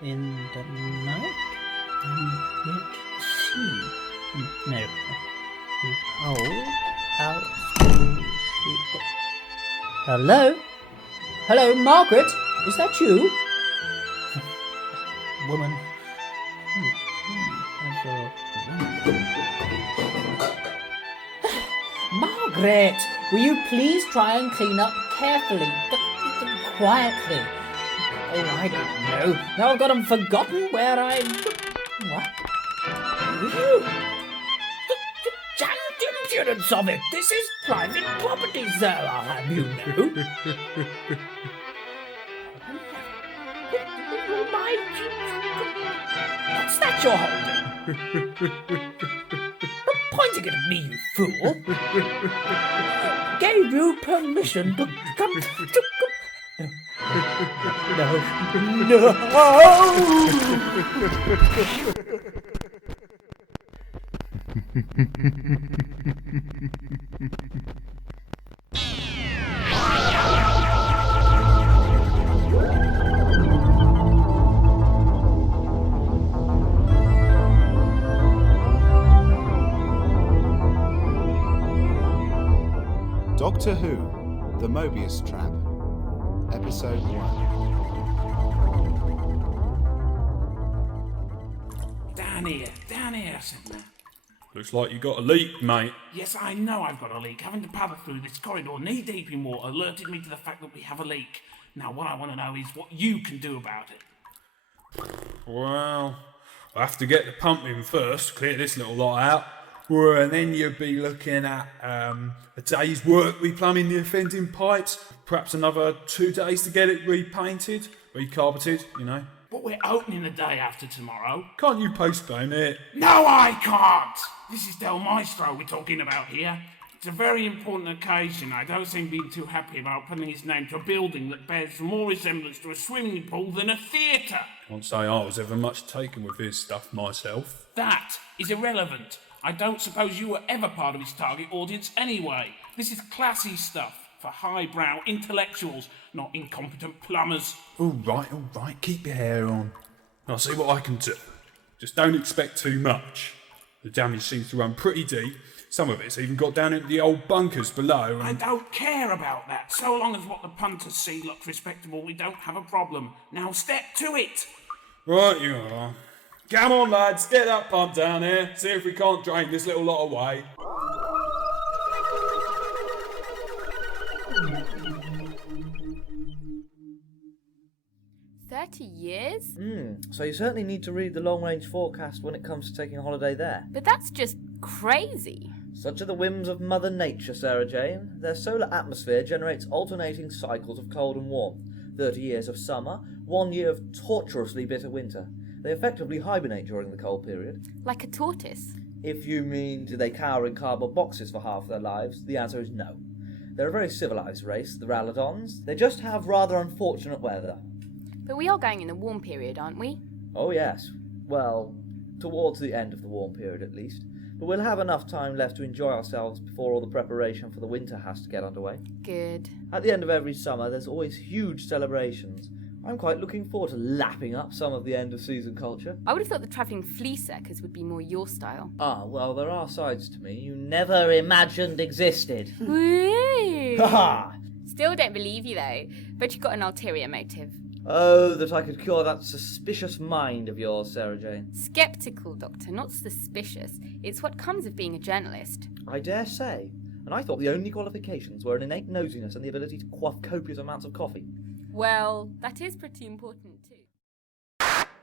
in the night and yet see. No. Behold, how she... Hello? Hello, Margaret? Is that you? Woman. Margaret, will you please try and clean up carefully, quietly? Oh, I don't know. Now I've got 'em forgotten where I... What? You? The damned impudence of it! This is private property, sir, I'll have you know. What's that you're holding? Not pointing it at me, you fool. Gave you permission to come... No. Doctor Who, The Mobius Trap, Episode 1. Down here, Asstnt. Looks like you got a leak, mate. Yes, I know I've got a leak. Having to paddle through this corridor knee-deep in water alerted me to the fact that we have a leak. Now, what I want to know is what you can do about it. Well, I have to get the pump in first, clear this little lot out. Well, and then you'd be looking at a day's work replumbing the offending pipes, perhaps another 2 days to get it repainted, recarpeted, you know. But we're opening the day after tomorrow. Can't you postpone it? No, I can't! This is Del Maestro we're talking about here. It's a very important occasion. I don't seem to be too happy about putting his name to a building that bears more resemblance to a swimming pool than a theatre. Can't say I was ever much taken with his stuff myself. That is irrelevant. I don't suppose you were ever part of his target audience anyway. This is classy stuff for highbrow intellectuals, not incompetent plumbers. All right, keep your hair on. I'll see what I can do. Just don't expect too much. The damage seems to run pretty deep. Some of it's even got down into the old bunkers below. I don't care about that. So long as what the punters see looks respectable, we don't have a problem. Now step to it. Right you are. Come on, lads, get that pump down here. See if we can't drain this little lot away. 30 years? So you certainly need to read the long-range forecast when it comes to taking a holiday there. But that's just crazy. Such are the whims of Mother Nature, Sarah Jane. Their solar atmosphere generates alternating cycles of cold and warmth. 30 years of summer, 1 year of torturously bitter winter. They effectively hibernate during the cold period. Like a tortoise. If you mean, do they cower in cardboard boxes for half their lives? The answer is no. They're a very civilised race, the Ralladons. They just have rather unfortunate weather. But we are going in the warm period, aren't we? Oh yes. Well, towards the end of the warm period at least. But we'll have enough time left to enjoy ourselves before all the preparation for the winter has to get underway. Good. At the end of every summer, there's always huge celebrations. I'm quite looking forward to lapping up some of the end-of-season culture. I would have thought the travelling flea circus would be more your style. Ah, well, there are sides to me you never imagined existed. Woo! Ha-ha! Still don't believe you, though. But you've got an ulterior motive. Oh, that I could cure that suspicious mind of yours, Sarah Jane. Sceptical, Doctor, not suspicious. It's what comes of being a journalist. I dare say. And I thought the only qualifications were an innate nosiness and the ability to quaff copious amounts of coffee. Well, that is pretty important too.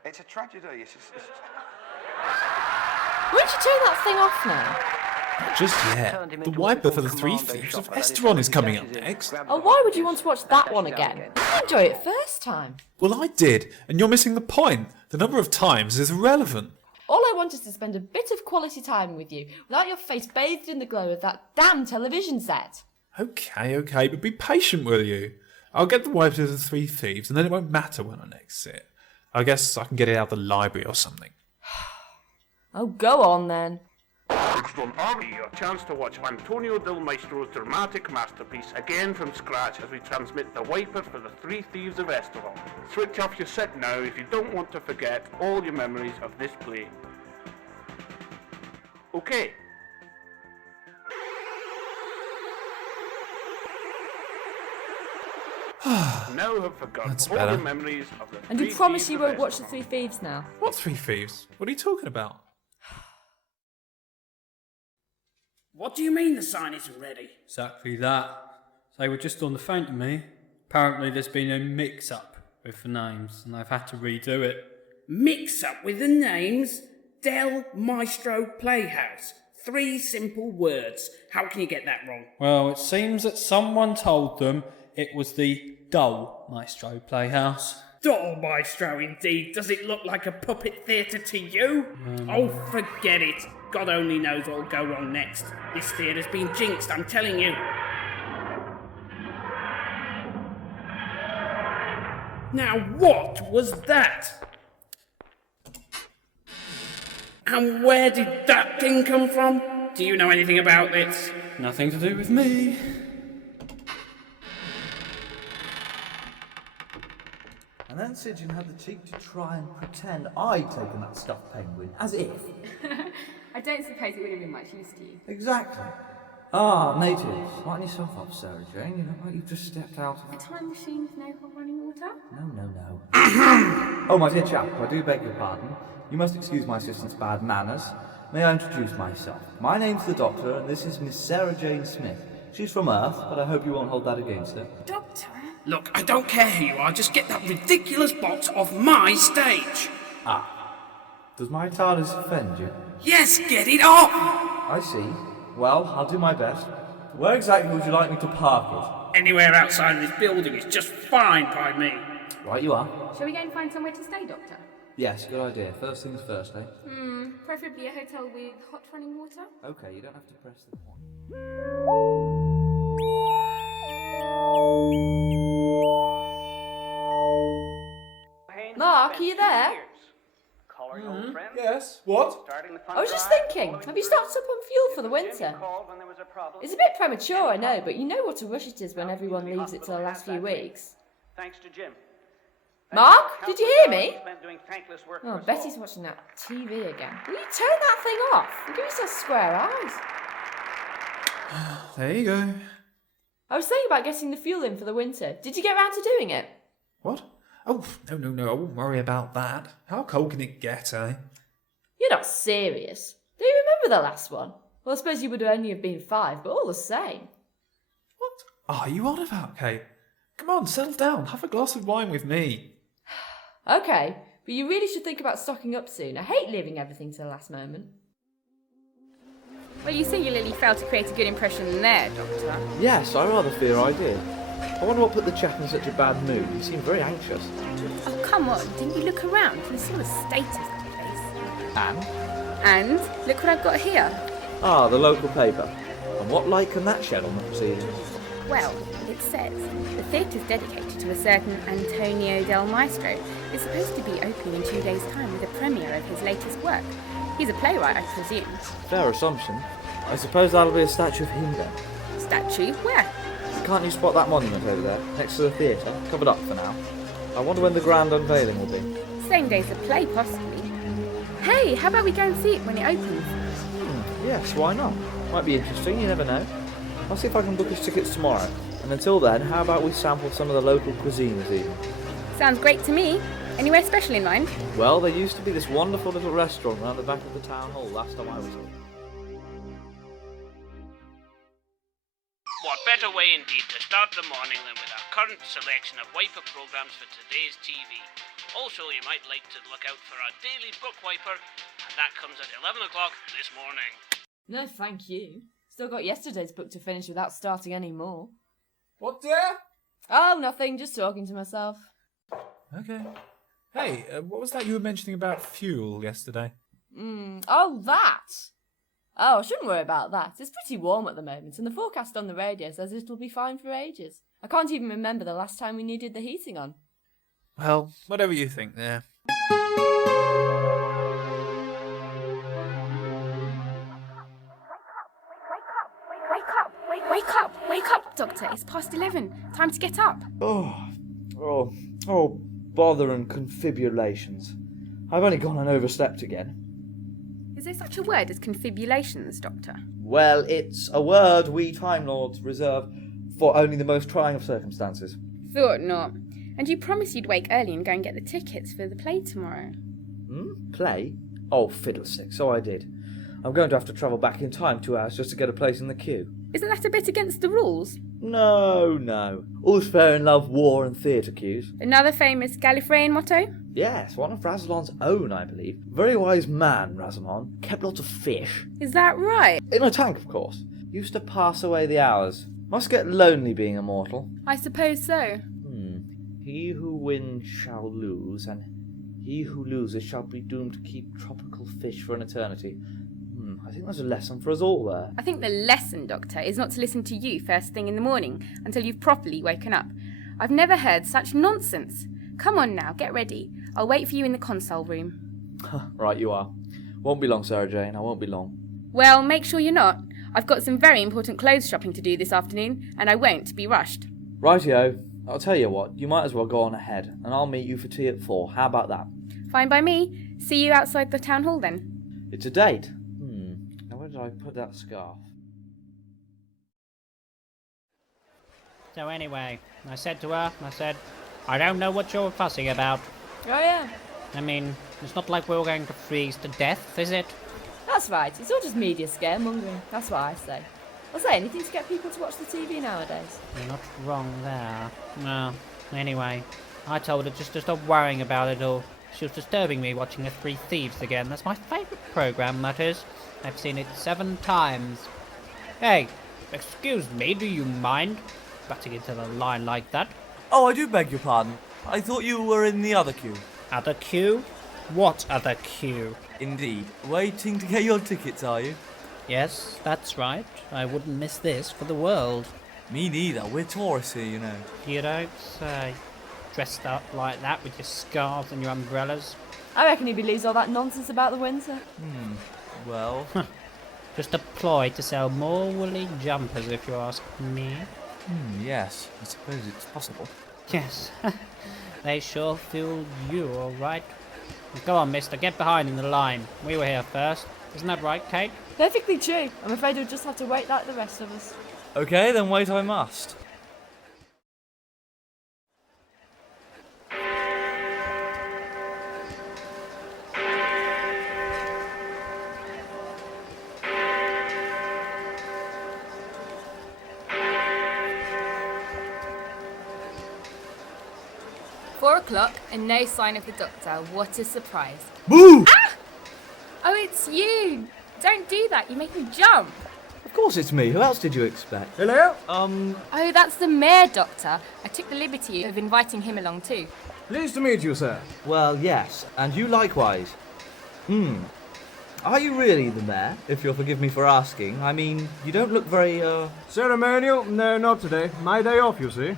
It's a tragedy. It's Won't you turn that thing off now? Not just yet. The wiper for the Three Thieves of Asstnt is coming up next. Oh, why would you want to watch that one again? I enjoyed it first time. Well, I did, and you're missing the point. The number of times is irrelevant. All I want is to spend a bit of quality time with you, without your face bathed in the glow of that damn television set. Okay, but be patient, will you? I'll get the wiper to the Three Thieves, and then it won't matter when I next see it. I guess I can get it out of the library or something. Oh, go on then. Next on RE, your chance to watch Antonio Del Maestro's dramatic masterpiece again from scratch as we transmit The Wiper for the Three Thieves of Asstnt. Switch off your set now if you don't want to forget all your memories of this play. Okay. Now have forgotten That's all better. your memories of the And Three you promise Thieves you of won't watch The Asstnt. Three Thieves now? What three thieves? What are you talking about? What do you mean the sign isn't ready? Exactly that. They were just on the phone to me. Apparently there's been a mix-up with the names, and I've had to redo it. Mix up with the names? Del Maestro Playhouse. 3 simple words. How can you get that wrong? Well, it seems that someone told them it was the Dull Maestro Playhouse. Doll Maestro, indeed. Does it look like a puppet theatre to you? Oh, forget it. God only knows what'll go wrong next. This theatre's been jinxed, I'm telling you. Now, what was that? And where did that thing come from? Do you know anything about this? Nothing to do with me. And then Sidgen had the cheek to try and pretend I'd taken that stuffed penguin, as if. I don't suppose it would have been much use to you. Exactly. Ah, natives, lighten yourself up, Sarah Jane. You look like you've just stepped out A of... time machine with no hot running water? No. Oh, my dear chap, I do beg your pardon. You must excuse my assistant's bad manners. May I introduce myself? My name's the Doctor, and this is Miss Sarah Jane Smith. She's from Earth, but I hope you won't hold that against her. Doctor? Look, I don't care who you are, just get that ridiculous box off my stage! Ah. Does my TARDIS offend you? Yes, get it off! I see. Well, I'll do my best. Where exactly would you like me to park Anywhere outside of this building is just fine by me. it? Right you are. Shall we go and find somewhere to stay, Doctor? Yes, good idea. First things first, eh? Preferably a hotel with hot running water? Okay, you don't have to press the point. Mark, are you there? Yes. What? I was just thinking, have you stocked up on fuel for the winter? It's a bit premature, I know, but you know what a rush it is when everyone leaves it till the last few weeks. Thanks to Jim. Mark, did you hear me? Oh, Betty's watching that TV again. Will you turn that thing off and give yourself square eyes? There you go. I was thinking about getting the fuel in for the winter. Did you get round to doing it? What? Oh, no, I won't worry about that. How cold can it get, eh? You're not serious. Do you remember the last one? Well, I suppose you would only have been 5, but all the same. What are you on about, Kate? Come on, settle down. Have a glass of wine with me. Okay, but you really should think about stocking up soon. I hate leaving everything to the last moment. Well, you singularly failed to create a good impression there, Doctor. Yes, I rather fear I did. I wonder what put the chap in such a bad mood. He seemed very anxious. Oh, come on, didn't you look around? You saw the state of that place. And? And look what I've got here. Ah, the local paper. And what light can that shed on the proceedings? Well, it says the theatre's dedicated to a certain Antonio Del Maestro. It's supposed to be opening in 2 days' time with a premiere of his latest work. He's a playwright, I presume. Fair assumption. I suppose that'll be a statue of him then. Statue? Where? Can't you spot that monument over there, next to the theatre? Covered up for now. I wonder when the grand unveiling will be. Same day as the play, possibly. Hey, how about we go and see it when it opens? Yes, why not? Might be interesting, you never know. I'll see if I can book his tickets tomorrow. And until then, how about we sample some of the local cuisine this evening? Sounds great to me. Anywhere special in mind? Well, there used to be this wonderful little restaurant round the back of the town hall last time I was here. What better way indeed to start the morning than with our current selection of wiper programs for today's TV. Also, you might like to look out for our daily book wiper, and that comes at 11 o'clock this morning. No, thank you. Still got yesterday's book to finish without starting any more. What, dear? Oh, nothing, just talking to myself. Okay. Hey, what was that you were mentioning about fuel yesterday? Oh, that! Oh, I shouldn't worry about that. It's pretty warm at the moment, and the forecast on the radio says it'll be fine for ages. I can't even remember the last time we needed the heating on. Well, whatever you think there. up, Doctor. It's past 11. Time to get up. Oh, bother and confibulations. I've only gone and overslept again. Is there such a word as confibulations, Doctor? Well, it's a word we Time Lords reserve for only the most trying of circumstances. Thought not. And you promised you'd wake early and go and get the tickets for the play tomorrow. Play? Oh, fiddlesticks, so I did. I'm going to have to travel back in time 2 hours just to get a place in the queue. Isn't that a bit against the rules? No. All's fair in love, war and theatre queues. Another famous Gallifreyan motto? Yes, one of Rasanan's own, I believe. Very wise man, Rasanan. Kept lots of fish. Is that right? In a tank, of course. Used to pass away the hours. Must get lonely being immortal. I suppose so. He who wins shall lose, and he who loses shall be doomed to keep tropical fish for an eternity. I think there's a lesson for us all there. I think the lesson, Doctor, is not to listen to you first thing in the morning until you've properly woken up. I've never heard such nonsense. Come on now, get ready. I'll wait for you in the console room. Right you are. Won't be long, Sarah Jane, I won't be long. Well, make sure you're not. I've got some very important clothes shopping to do this afternoon, and I won't be rushed. Rightio. I'll tell you what, you might as well go on ahead, and I'll meet you for tea at 4. How about that? Fine by me. See you outside the town hall then. It's a date. Now where did I put that scarf? So anyway, I said to her, I don't know what you're fussing about. Oh yeah. I mean, it's not like we're all going to freeze to death, is it? That's right. It's all just media scaremongering. That's what I say. I'll say anything to get people to watch the TV nowadays. You're not wrong there. No. Anyway, I told her just to stop worrying about it all. She was disturbing me watching The Three Thieves again. That's my favourite programme, that is. I've seen it 7 times. Hey, excuse me, do you mind butting into the line like that? Oh, I do beg your pardon. I thought you were in the other queue. Other queue? What other queue? Indeed. Waiting to get your tickets, are you? Yes, that's right. I wouldn't miss this for the world. Me neither. We're tourists here, you know. You don't say. Dressed up like that with your scarves and your umbrellas. I reckon he believes all that nonsense about the winter. Well... Just a ploy to sell more woolly jumpers, if you ask me. Yes. I suppose it's possible. Yes. They sure fooled you, all right. Go on, mister. Get behind in the line. We were here first. Isn't that right, Kate? Perfectly true. I'm afraid we'll just have to wait like the rest of us. Okay, then wait I must. Four o'clock and no sign of the Doctor. What a surprise. Boo! Ah! Oh, it's you. Don't do that. You make me jump. Of course it's me. Who else did you expect? Hello? Oh, that's the Mayor, Doctor. I took the liberty of inviting him along too. Pleased to meet you, sir. Well, yes, and you likewise. Are you really the mayor, if you'll forgive me for asking? I mean, you don't look very, Ceremonial? No, not today. My day off, you see.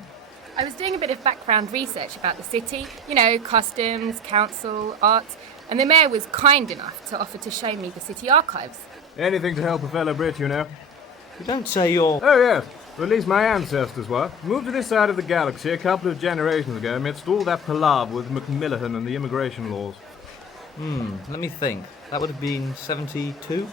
I was doing a bit of background research about the city. You know, customs, council, art. And the mayor was kind enough to offer to show me the city archives. Anything to help a fellow Brit, you know. You don't say you're... Oh, yes. Or at least my ancestors were. Moved to this side of the galaxy a couple of generations ago amidst all that palaver with Macmillan and the immigration laws. Let me think. That would have been 72?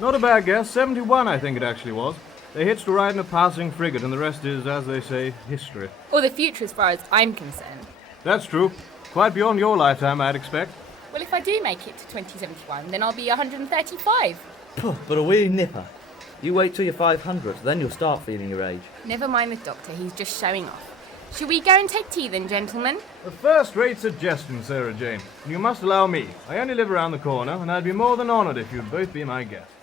Not a bad guess. 71, I think it actually was. They hitched a ride in a passing frigate, and the rest is, as they say, history. Or the future as far as I'm concerned. That's true. Quite beyond your lifetime, I'd expect. Well, if I do make it to 2071, then I'll be 135. But a wee nipper. You wait till you're 500, then you'll start feeling your age. Never mind the Doctor, he's just showing off. Shall we go and take tea then, gentlemen? A first-rate suggestion, Sarah Jane. You must allow me. I only live around the corner, and I'd be more than honoured if you'd both be my guests.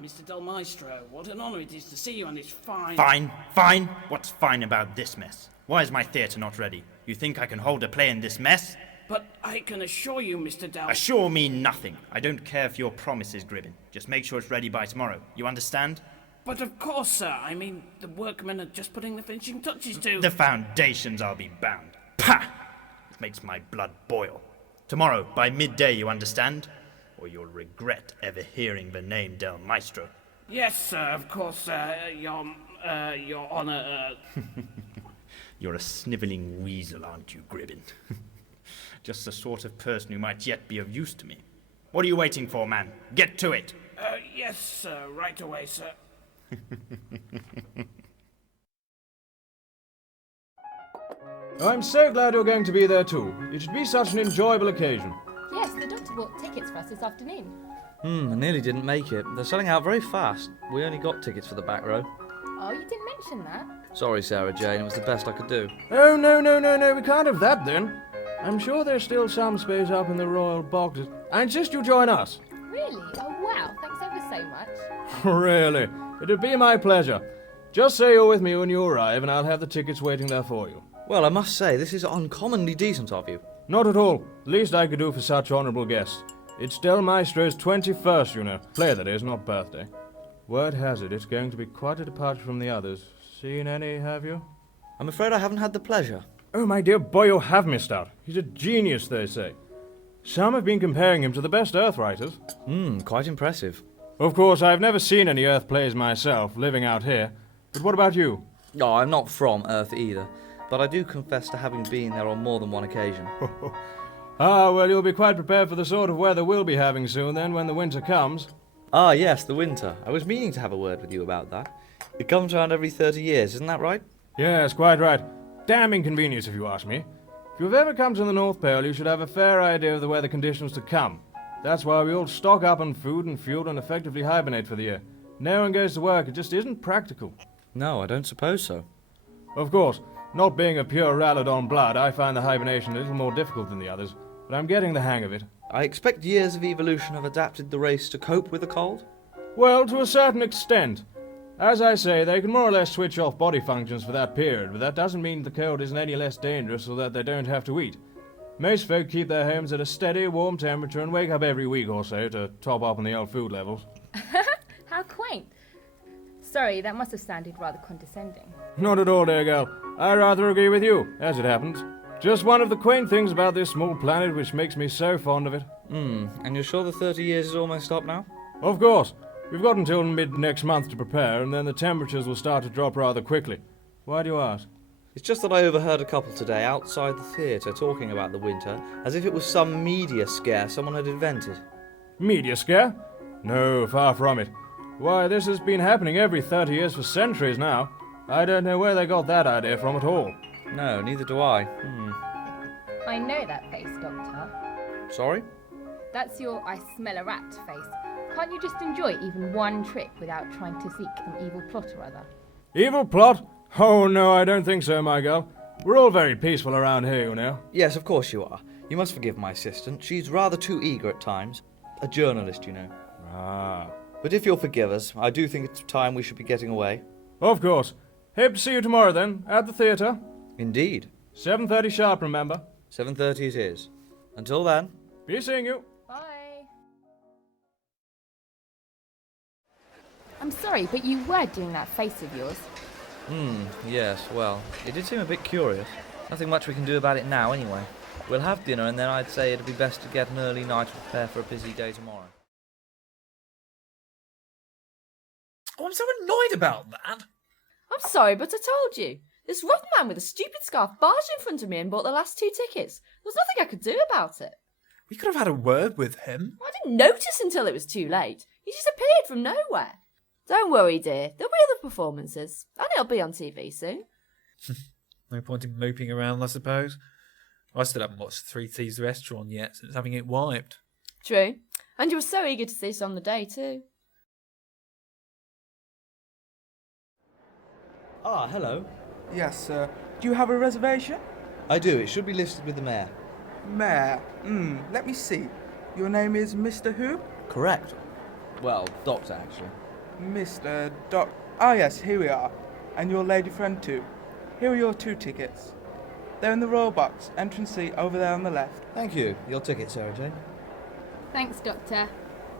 Mr. Del Maestro, what an honour it is to see you on this fine... Fine? What's fine about this mess? Why is my theatre not ready? You think I can hold a play in this mess? But I can assure you, Mr. Del... Assure me nothing. I don't care for your promises, Gribbin. Just make sure it's ready by tomorrow. You understand? But of course, sir. I mean, the workmen are just putting the finishing touches to... The foundations, I'll be bound. Pah! It makes my blood boil. Tomorrow, by midday, you understand? Or you'll regret ever hearing the name Del Maestro. Yes, sir, of course, Your Honour. You're a snivelling weasel, aren't you, Gribbin? Just the sort of person who might yet be of use to me. What are you waiting for, man? Get to it! Yes, sir, right away, sir. I'm so glad you're going to be there too. It should be such an enjoyable occasion. Yes, the doctor bought tickets for us this afternoon. I nearly didn't make it. They're selling out very fast. We only got tickets for the back row. Oh, you didn't mention that? Sorry, Sarah Jane, it was the best I could do. Oh, no, we can't have that then. I'm sure there's still some space up in the royal boxes. I insist you join us. Really? Oh, wow, thanks ever so much. Really? It'd be my pleasure. Just say you're with me when you arrive and I'll have the tickets waiting there for you. Well, I must say, this is uncommonly decent of you. Not at all. Least I could do for such honourable guests. It's Del Maestro's 21st, you know. Play, that is, not birthday. Word has it, it's going to be quite a departure from the others. Seen any, have you? I'm afraid I haven't had the pleasure. Oh, my dear boy, you have missed out. He's a genius, they say. Some have been comparing him to the best Earth writers. Quite impressive. Of course, I've never seen any Earth plays myself, living out here. But what about you? Oh, I'm not from Earth either. But I do confess to having been there on more than one occasion. Ah, well, you'll be quite prepared for the sort of weather we'll be having soon then, when the winter comes. Ah, yes, the winter. I was meaning to have a word with you about that. It comes around every 30 years, isn't that right? Yes, quite right. Damn inconvenience, if you ask me. If you've ever come to the North Pole, you should have a fair idea of the weather conditions to come. That's why we all stock up on food and fuel and effectively hibernate for the year. No one goes to work, it just isn't practical. No, I don't suppose so. Of course, not being a pure Ralladon blood, I find the hibernation a little more difficult than the others, but I'm getting the hang of it. I expect years of evolution have adapted the race to cope with the cold? Well, to a certain extent. As I say, they can more or less switch off body functions for that period, but that doesn't mean the cold isn't any less dangerous or that they don't have to eat. Most folk keep their homes at a steady, warm temperature and wake up every week or so to top up on the old food levels. How quaint. Sorry, that must have sounded rather condescending. Not at all, dear girl. I rather agree with you, as it happens. Just one of the quaint things about this small planet which makes me so fond of it. And you're sure the 30 years is almost up now? Of course. We've got until mid-next month to prepare, and then the temperatures will start to drop rather quickly. Why do you ask? It's just that I overheard a couple today outside the theatre talking about the winter, as if it was some media scare someone had invented. Media scare? No, far from it. Why, this has been happening every 30 years for centuries now. I don't know where they got that idea from at all. No, neither do I. I know that face, Doctor. Sorry? That's your I smell a rat face. Can't you just enjoy even one trip without trying to seek an evil plot or other? Evil plot? Oh, no, I don't think so, my girl. We're all very peaceful around here, you know. Yes, of course you are. You must forgive my assistant. She's rather too eager at times. A journalist, you know. Ah. But if you'll forgive us, I do think it's time we should be getting away. Of course. Hope to see you tomorrow, then, at the theatre. Indeed. 7:30 sharp, remember. 7:30 it is. Until then. Be seeing you. Bye. I'm sorry, but you were doing that face of yours. Yes, well, it did seem a bit curious. Nothing much we can do about it now, anyway. We'll have dinner, and then I'd say it'd be best to get an early night to prepare for a busy day tomorrow. Oh, I'm so annoyed about that. I'm sorry, but I told you. This rotten man with a stupid scarf barged in front of me and bought the last 2 tickets. There was nothing I could do about it. We could have had a word with him. I didn't notice until it was too late. He just appeared from nowhere. Don't worry, dear. There'll be other performances, and it'll be on TV soon. No point in moping around, I suppose. I still haven't watched the Three Thieves restaurant yet since having it wiped. True. And you were so eager to see us on the day, too. Ah, hello. Yes, sir. Do you have a reservation? I do. It should be listed with the mayor. Mayor? Let me see. Your name is Mr. Who? Correct. Well, doctor, actually. Mr. Doc... Ah, yes, here we are. And your lady friend, too. Here are your 2 tickets. They're in the royal box, entrance seat over there on the left. Thank you. Your ticket, Sarah Jane. Thanks, Doctor.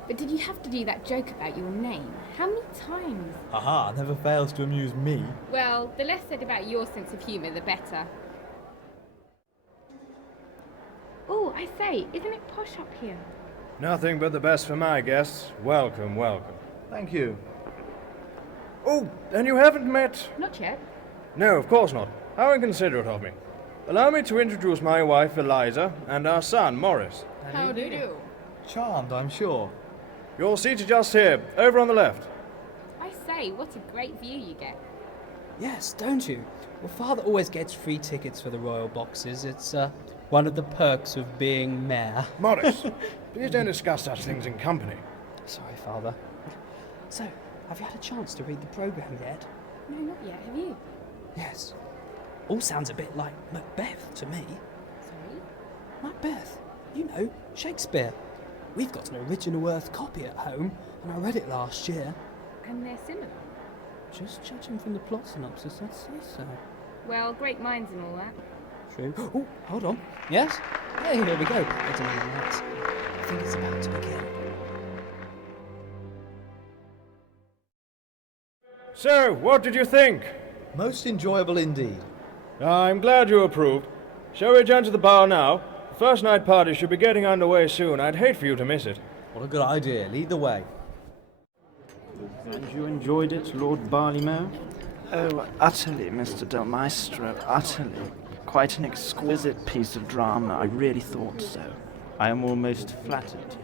But did you have to do that joke about your name? How many times? Haha, never fails to amuse me. Well, the less said about your sense of humour, the better. Oh, I say, isn't it posh up here? Nothing but the best for my guests. Welcome, welcome. Thank you. Oh, and you haven't met... Not yet. No, of course not. How inconsiderate of me. Allow me to introduce my wife, Eliza, and our son, Morris. How do you do? Charmed, I'm sure. Your seats are just here, over on the left. I say, what a great view you get. Yes, don't you? Well, Father always gets free tickets for the royal boxes. It's one of the perks of being mayor. Morris, please don't discuss such things in company. Sorry, Father. So, have you had a chance to read the programme yet? No, not yet. Have you? Yes. All sounds a bit like Macbeth to me. Sorry? Macbeth. You know, Shakespeare. We've got an original Earth copy at home, and I read it last year. And they're similar. Just judging from the plot synopsis, I'd say so. Well, great minds and all that. True. Oh, hold on. Yes? Hey, here we go. Wait a minute. I think it's about to begin. So, what did you think? Most enjoyable indeed. I'm glad you approved. Shall we return to the bar now? The first night party should be getting underway soon. I'd hate for you to miss it. What a good idea. Lead the way. And you enjoyed it, Lord Barleymow? Oh, utterly, Mr. Del Maestro, utterly. Quite an exquisite piece of drama. I really thought so. I am almost flattered.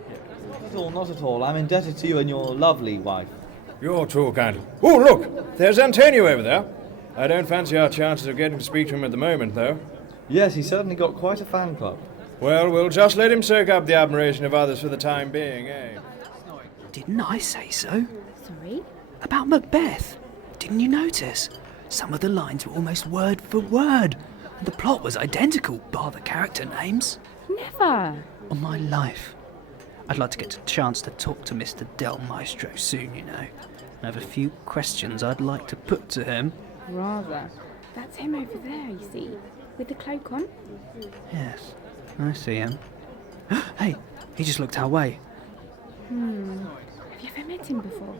Not at all, not at all. I'm indebted to you and your lovely wife. You're too kind. Oh, look! There's Antonio over there. I don't fancy our chances of getting to speak to him at the moment, though. Yes, he's certainly got quite a fan club. Well, we'll just let him soak up the admiration of others for the time being, eh? Didn't I say so? Sorry? About Macbeth. Didn't you notice? Some of the lines were almost word for word. The plot was identical, bar the character names. Never. On my life. I'd like to get a chance to talk to Mr. Del Maestro soon, you know. I have a few questions I'd like to put to him. Rather. That's him over there, you see, with the cloak on. Yes, I see him. Hey, he just looked our way. Have you ever met him before?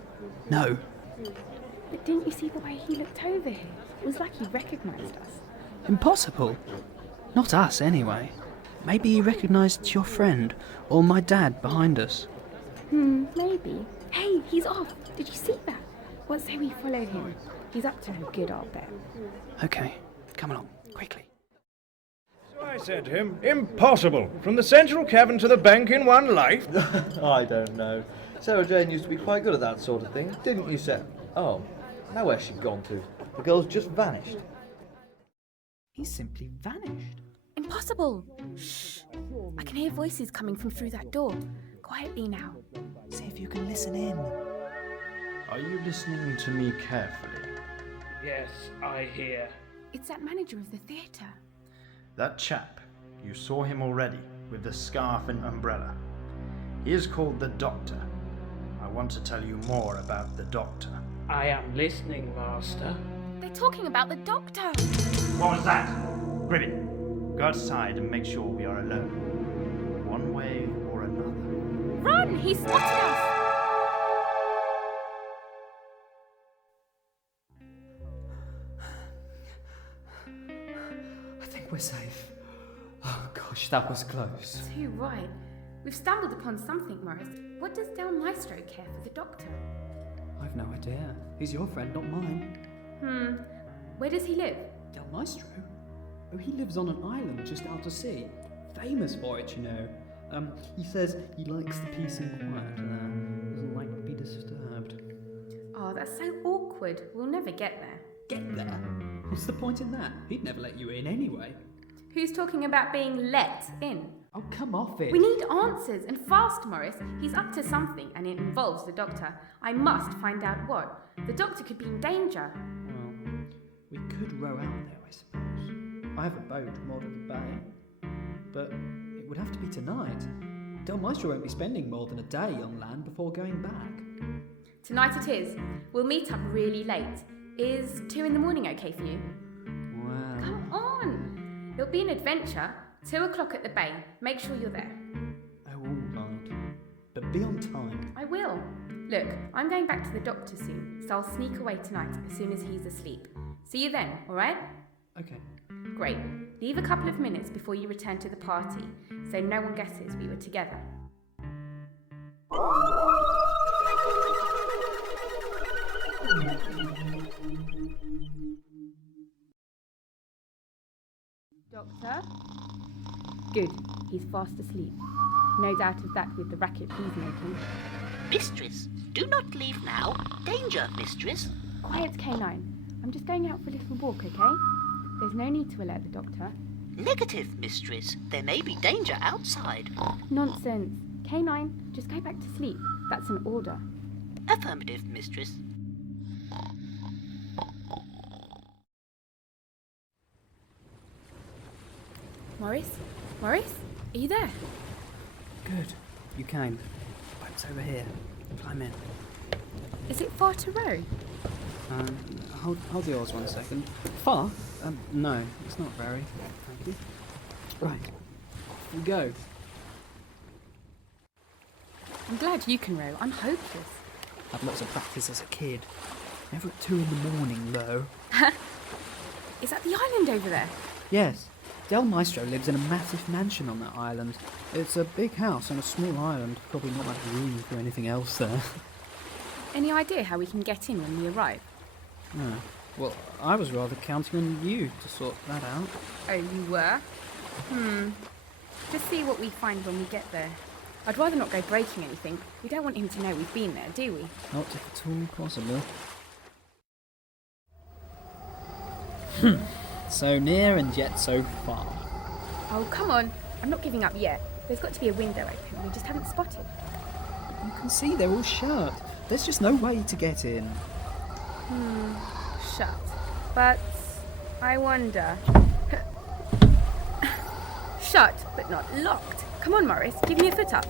No. But didn't you see the way he looked over here? It was like he recognised us. Impossible. Not us, anyway. Maybe he recognised your friend, or my dad behind us. Maybe. Hey, he's off. Did you see that? What say we follow him? He's up to no good, I'll bet. Okay, come along, quickly. So I said to him, impossible! From the central cavern to the bank in one life? I don't know. Sarah Jane used to be quite good at that sort of thing, didn't you, Sarah? Oh, now where's she gone to? The girl's just vanished. He's simply vanished. Impossible! Shh! I can hear voices coming from through that door. Quietly now. See if you can listen in. Are you listening to me carefully? Yes, I hear. It's that manager of the theatre. That chap. You saw him already, with the scarf and umbrella. He is called the Doctor. I want to tell you more about the Doctor. I am listening, Master. They're talking about the Doctor! What was that? Gribbin, go outside and make sure we are alone. One way or another. Run! He spotted us! I think we're safe. Oh gosh, that was close. Too right. We've stumbled upon something, Morris. What does Del Maestro care for the Doctor? I've no idea. He's your friend, not mine. Where does he live? Del Maestro? Oh, he lives on an island just out to sea. Famous for it, you know. He says he likes the peace and quiet and doesn't like to be disturbed. Oh, that's so awkward. We'll never get there. Get there? What's the point in that? He'd never let you in anyway. Who's talking about being let in? Oh, come off it. We need answers, and fast, Morris. He's up to something, and it involves the Doctor. I must find out what. The Doctor could be in danger. Well, we could row out there, I suppose. I have a boat moored at the bay. But it would have to be tonight. Del Maestro won't be spending more than a day on land before going back. Tonight it is. We'll meet up really late. Is 2 a.m. okay for you? Wow. Come on! It'll be an adventure. 2 o'clock at the bay. Make sure you're there. Oh, all right. But be on time. I will. Look, I'm going back to the Doctor soon, so I'll sneak away tonight as soon as he's asleep. See you then, alright? Okay. Great. Leave a couple of minutes before you return to the party, so no one guesses we were together. Doctor? Good. He's fast asleep. No doubt of that with the racket he's making. Mistress, do not leave now. Danger, mistress. Quiet, K9. I'm just going out for a little walk, okay? There's no need to alert the doctor. Negative, mistress. There may be danger outside. Nonsense. K9, just go back to sleep. That's an order. Affirmative, mistress. Morris? Morris? Are you there? Good. You came. Boat's over here. Climb in. Is it far to row? Hold the oars 1 second. Far? No, it's not very. Thank you. Right. Off we go. I'm glad you can row. I'm hopeless. Had lots of practice as a kid. Never at 2 in the morning, though. Is that the island over there? Yes. Del Maestro lives in a massive mansion on that island. It's a big house on a small island. Probably not much room for anything else there. Any idea how we can get in when we arrive? No. Well, I was rather counting on you to sort that out. Oh, you were? Just see what we find when we get there. I'd rather not go breaking anything. We don't want him to know we've been there, do we? Not if at all possible. So near and yet so far. Oh, come on. I'm not giving up yet. There's got to be a window open. We just haven't spotted. You can see they're all shut. There's just no way to get in. Shut. But I wonder. Shut, but not locked. Come on, Morris. Give me a foot up.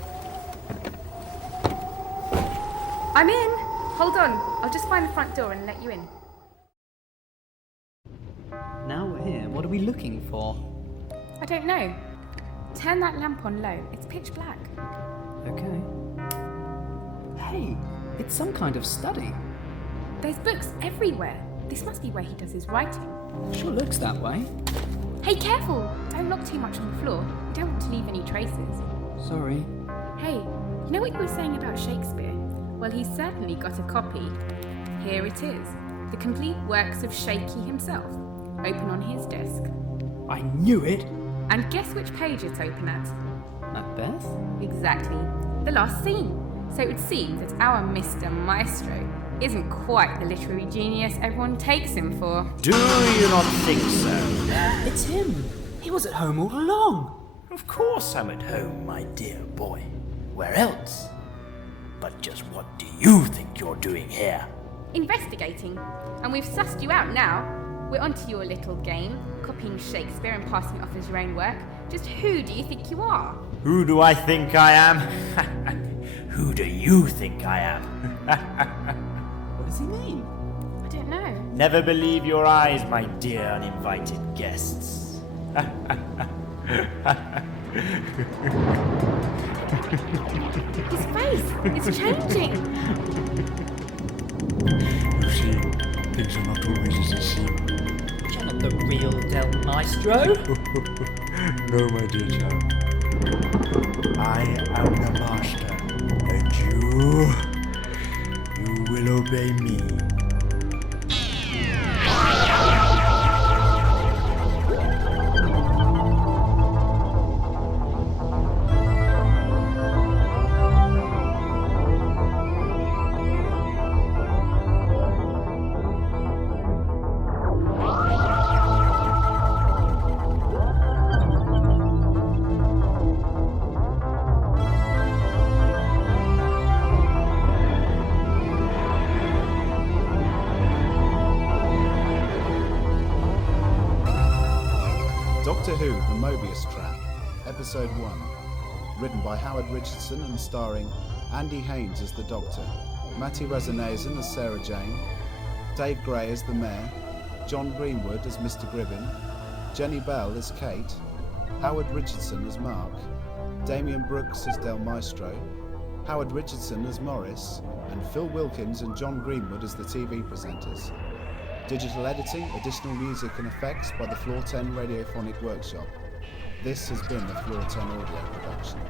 I'm in. Hold on. I'll just find the front door and let you in. Now we're here. What are we looking for? I don't know. Turn that lamp on low. It's pitch black. Okay. Hey, it's some kind of study. There's books everywhere. This must be where he does his writing. Sure looks that way. Hey, careful! Don't knock too much on the floor. We don't want to leave any traces. Sorry. Hey, you know what you were saying about Shakespeare? Well, he's certainly got a copy. Here it is. The complete works of Shaky himself. Open on his desk. I knew it! And guess which page it's open at? Macbeth? Exactly. The last scene. So it would seem that our Mr. Maestro isn't quite the literary genius everyone takes him for. Do you not think so? It's him! He was at home all along! Of course I'm at home, my dear boy. Where else? But just what do you think you're doing here? Investigating. And we've sussed you out now. We're onto your little game, copying Shakespeare and passing it off as your own work. Just who do you think you are? Who do I think I am? Who do you think I am? What does he mean? I don't know. Never believe your eyes, my dear uninvited guests. His face is changing. You see, things are not always as they seem. You're not the real Del Maestro. No, my dear child. I am the master, and you will obey me. Doctor Who, The Mobius Trap, Episode 1. Written by Howard Richardson and starring Andy Haynes as the Doctor, Mathi Rasanesan as Sarah Jane, Dave Gray as the Mayor, Jon Greenwood as Mr. Gribbin, Jenny Bell as Kate, Howard Richardson as Mark, Damian Brooks as Del Maestro, Howard Richardson as Morris, and Phil Wilkins and Jon Greenwood as the TV presenters. Digital editing, additional music and effects by the FloorTen Radiophonic Workshop. This has been the FloorTen audio production.